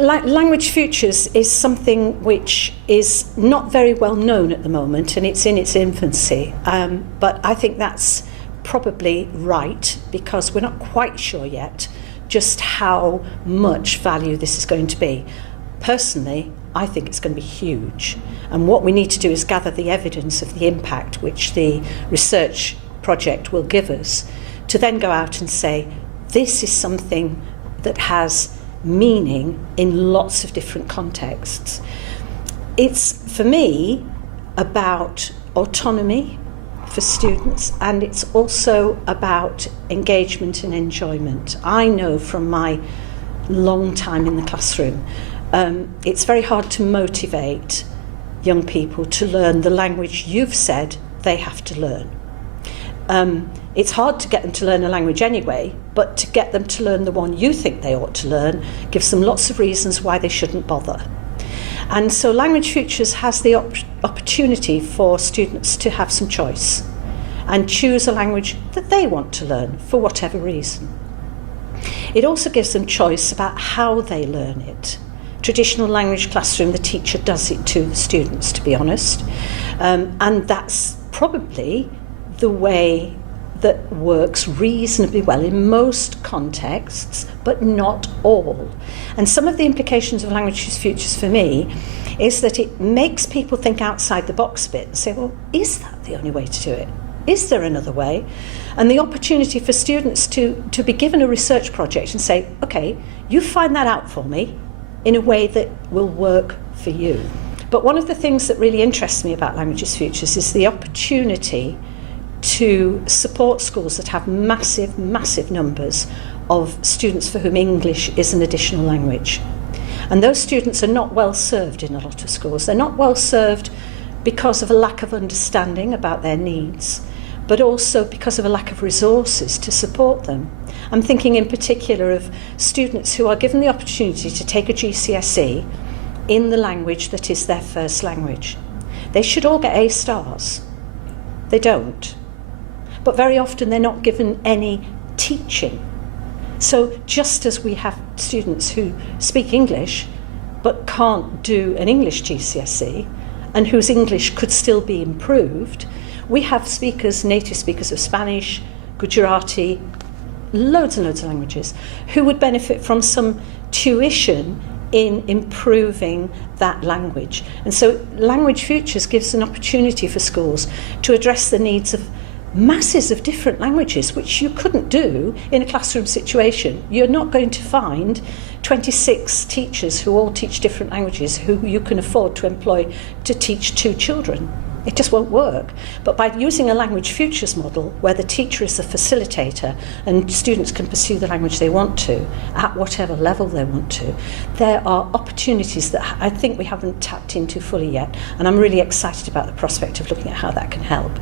Language Futures is something which is not very well known at the moment, and it's in its infancy. But I think that's probably right, because we're not quite sure yet just how much value this is going to be. Personally, I think it's going to be huge. And what we need to do is gather the evidence of the impact which the research project will give us, to then go out and say, this is something that has meaning in lots of different contexts. It's, for me, about autonomy for students, and it's also about engagement and enjoyment. I know from my long time in the classroom, it's very hard to motivate young people to learn the language you've said they have to learn. It's hard to get them to learn a language anyway, but to get them to learn the one you think they ought to learn gives them lots of reasons why they shouldn't bother. And so Language Futures has the opportunity for students to have some choice and choose a language that they want to learn for whatever reason. It also gives them choice about how they learn it. Traditional language classroom, the teacher does it to the students, to be honest. And that's probably the way that works reasonably well in most contexts, but not all. And some of the implications of Language Futures for me is that it makes people think outside the box a bit and say, well, is that the only way to do it? Is there another way? And the opportunity for students to be given a research project and say, okay, you find that out for me in a way that will work for you. But one of the things that really interests me about Languages Futures is the opportunity to support schools that have massive, massive numbers of students for whom English is an additional language. And those students are not well served in a lot of schools. They're not well served because of a lack of understanding about their needs, but also because of a lack of resources to support them. I'm thinking in particular of students who are given the opportunity to take a GCSE in the language that is their first language. They should all get A stars. They don't. But very often they're not given any teaching. So just as we have students who speak English but can't do an English GCSE and whose English could still be improved, we have speakers, native speakers of Spanish, Gujarati, loads and loads of languages, who would benefit from some tuition in improving that language. And so Language Futures gives an opportunity for schools to address the needs of masses of different languages, which you couldn't do in a classroom situation. You're not going to find 26 teachers who all teach different languages who you can afford to employ to teach 2 children. It just won't work. But by using a Language Futures model where the teacher is a facilitator and students can pursue the language they want to at whatever level they want to, there are opportunities that I think we haven't tapped into fully yet, and I'm really excited about the prospect of looking at how that can help.